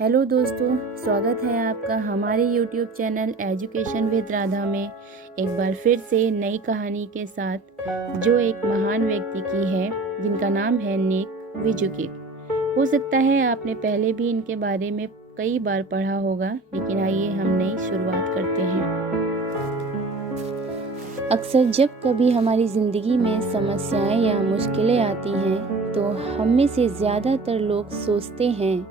Hello दोस्तों, स्वागत है आपका हमारे YouTube channel education with Radha में एक बार फिर से नई कहानी के साथ, जो एक महान व्यक्ति की है जिनका नाम है निक वुइजुकिक। हो सकता है आपने पहले भी इनके बारे में कई बार पढ़ा होगा, लेकिन आइए हम नई शुरुआत करते हैं। अक्सर जब कभी हमारी ज़िंदगी में समस्याएं या मुश्किलें आती हैं तो हम में से ज़्यादातर लोग सोचते हैं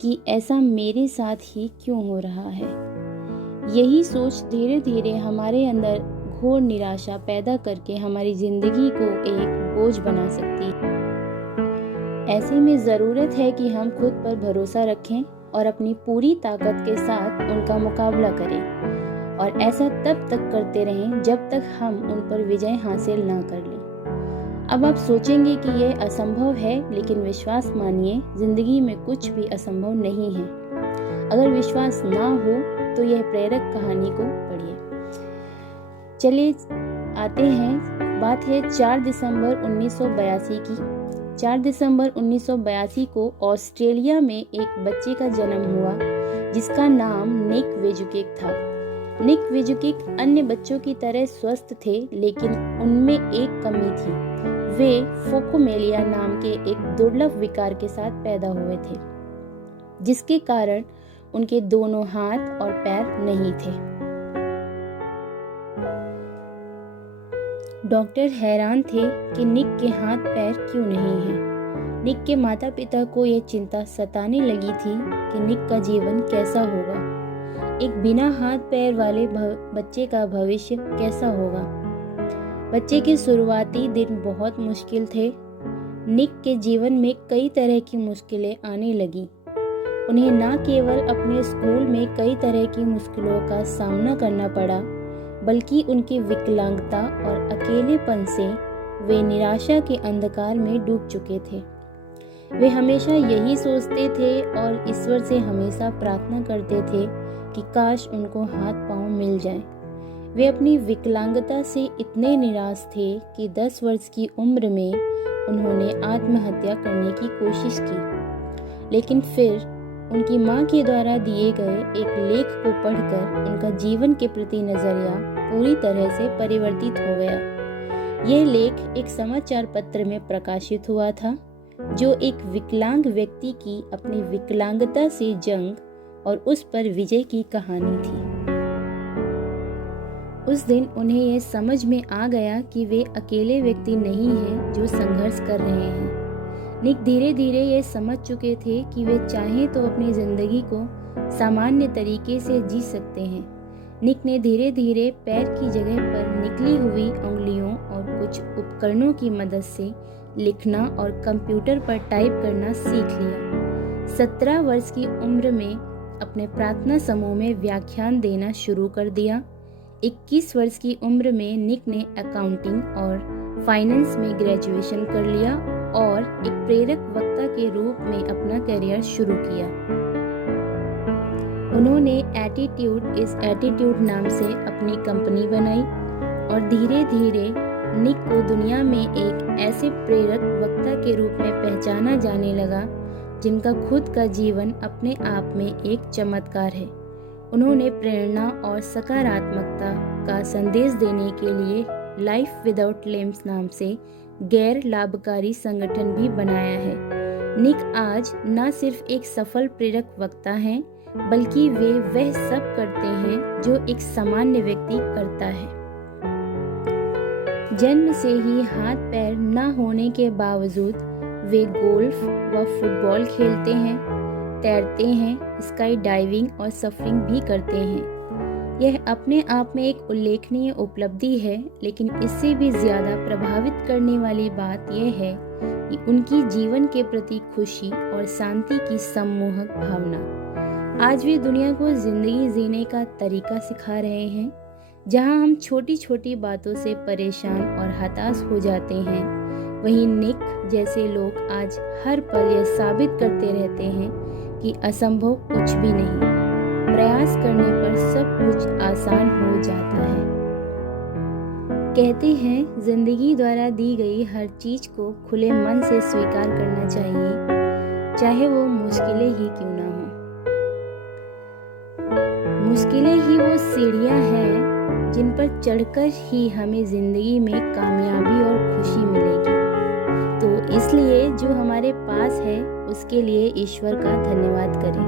कि ऐसा मेरे साथ ही क्यों हो रहा है। यही सोच धीरे धीरे हमारे अंदर घोर निराशा पैदा करके हमारी ज़िंदगी को एक बोझ बना सकती है। ऐसे में ज़रूरत है कि हम खुद पर भरोसा रखें और अपनी पूरी ताकत के साथ उनका मुकाबला करें, और ऐसा तब तक करते रहें जब तक हम उन पर विजय हासिल ना कर लें। अब आप सोचेंगे कि यह असंभव है, लेकिन विश्वास मानिए, जिंदगी में कुछ भी असंभव नहीं है। अगर विश्वास ना हो तो यह प्रेरक कहानी को पढ़िए। चलिए आते हैं, बात है 4 दिसंबर 1982 की। 4 दिसंबर 1982 को ऑस्ट्रेलिया में एक बच्चे का जन्म हुआ जिसका नाम निक वुइजुकिक था। निक वुइजुकिक अन्य बच्चों की तरह स्वस्थ थे, लेकिन उनमें एक कमी थी। वे फोकोमेलिया नाम के एक दुर्लभ विकार के साथ पैदा हुए थे, जिसके कारण उनके दोनों हाथ और पैर नहीं थे। डॉक्टर हैरान थे कि निक के हाथ पैर क्यों नहीं हैं। निक के माता पिता को यह चिंता सताने लगी थी कि निक का जीवन कैसा होगा। एक बिना हाथ पैर वाले बच्चे का भविष्य कैसा होगा। बच्चे के शुरुआती दिन बहुत मुश्किल थे। निक के जीवन में कई तरह की मुश्किलें आने लगी। उन्हें न केवल अपने स्कूल में कई तरह की मुश्किलों का सामना करना पड़ा, बल्कि उनकी विकलांगता और अकेलेपन से वे निराशा के अंधकार में डूब चुके थे। वे हमेशा यही सोचते थे और ईश्वर से हमेशा प्रार्थना करते थे कि काश उनको हाथ पांव मिल जाएं। वे अपनी विकलांगता से इतने निराश थे कि 10 वर्ष की उम्र में उन्होंने आत्महत्या करने की कोशिश की। लेकिन फिर उनकी मां के द्वारा दिए गए एक लेख को पढ़कर उनका जीवन के प्रति नजरिया पूरी तरह से परिवर्तित हो गया। यह लेख एक समाचार पत्र में प्रकाशित हुआ था, जो एक विकलांग व्यक्ति की अपनी विकलांगता से जंग और उस पर विजय की कहानी थी। उस दिन उन्हें यह समझ में आ गया कि वे अकेले व्यक्ति नहीं हैं जो संघर्ष कर रहे हैं। निक धीरे धीरे यह समझ चुके थे कि वे चाहें तो अपनी जिंदगी को सामान्य तरीके से जी सकते हैं। निक ने धीरे धीरे पैर की जगह पर निकली हुई उंगलियों और कुछ उपकरणों की मदद से लिखना और कंप्यूटर पर टाइप करना सीख लिया। 17 वर्ष की उम्र में अपने प्रार्थना समूह में व्याख्यान देना शुरू कर दिया। 21 वर्ष की उम्र में निक ने अकाउंटिंग और फाइनेंस में ग्रेजुएशन कर लिया और एक प्रेरक वक्ता के रूप में अपना करियर शुरू किया। उन्होंने एटीट्यूड इज एटीट्यूड नाम से अपनी कंपनी बनाई और धीरे धीरे निक को दुनिया में एक ऐसे प्रेरक वक्ता के रूप में पहचाना जाने लगा जिनका खुद का जीवन अपने आप में एक चमत्कार है। उन्होंने प्रेरणा और सकारात्मकता का संदेश देने के लिए लाइफ विदाउट लिम्स नाम से गैर लाभकारी संगठन भी बनाया है। निक आज न सिर्फ एक सफल प्रेरक वक्ता हैं, बल्कि वे वह सब करते हैं जो एक सामान्य व्यक्ति करता है। जन्म से ही हाथ पैर न होने के बावजूद वे गोल्फ व फुटबॉल खेलते हैं, तैरते हैं, स्काई डाइविंग और सर्फिंग भी करते हैं। यह अपने आप में एक उल्लेखनीय उपलब्धि है, लेकिन इससे भी ज़्यादा प्रभावित करने वाली बात यह है कि उनकी जीवन के प्रति खुशी और शांति की सम्मोहक भावना। आज वे दुनिया को जिंदगी जीने का तरीका सिखा रहे हैं। जहां हम छोटी छोटी बातों से परेशान और हताश हो जाते हैं, वहीं निक जैसे लोग आज हर पल यह साबित करते रहते हैं कि असंभव कुछ भी नहीं। प्रयास करने पर सब कुछ आसान हो जाता है। कहते हैं, जिंदगी द्वारा दी गई हर चीज को खुले मन से स्वीकार करना चाहिए, चाहे वो मुश्किलें ही क्यों ना हो। मुश्किलें ही वो सीढ़ियाँ हैं जिन पर चढ़कर ही हमें ज़िंदगी में कामयाबी और खुशी मिलेगी। तो इसलिए जो हमारे पास है उसके लिए ईश्वर का धन्यवाद करें।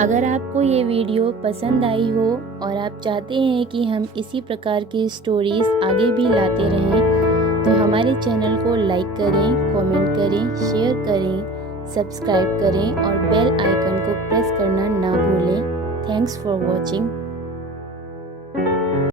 अगर आपको ये वीडियो पसंद आई हो और आप चाहते हैं कि हम इसी प्रकार की स्टोरीज़ आगे भी लाते रहें तो हमारे चैनल को लाइक करें, कमेंट करें, शेयर करें, सब्सक्राइब करें और बेल आइकन को प्रेस करना ना भूलें। Thanks for watching.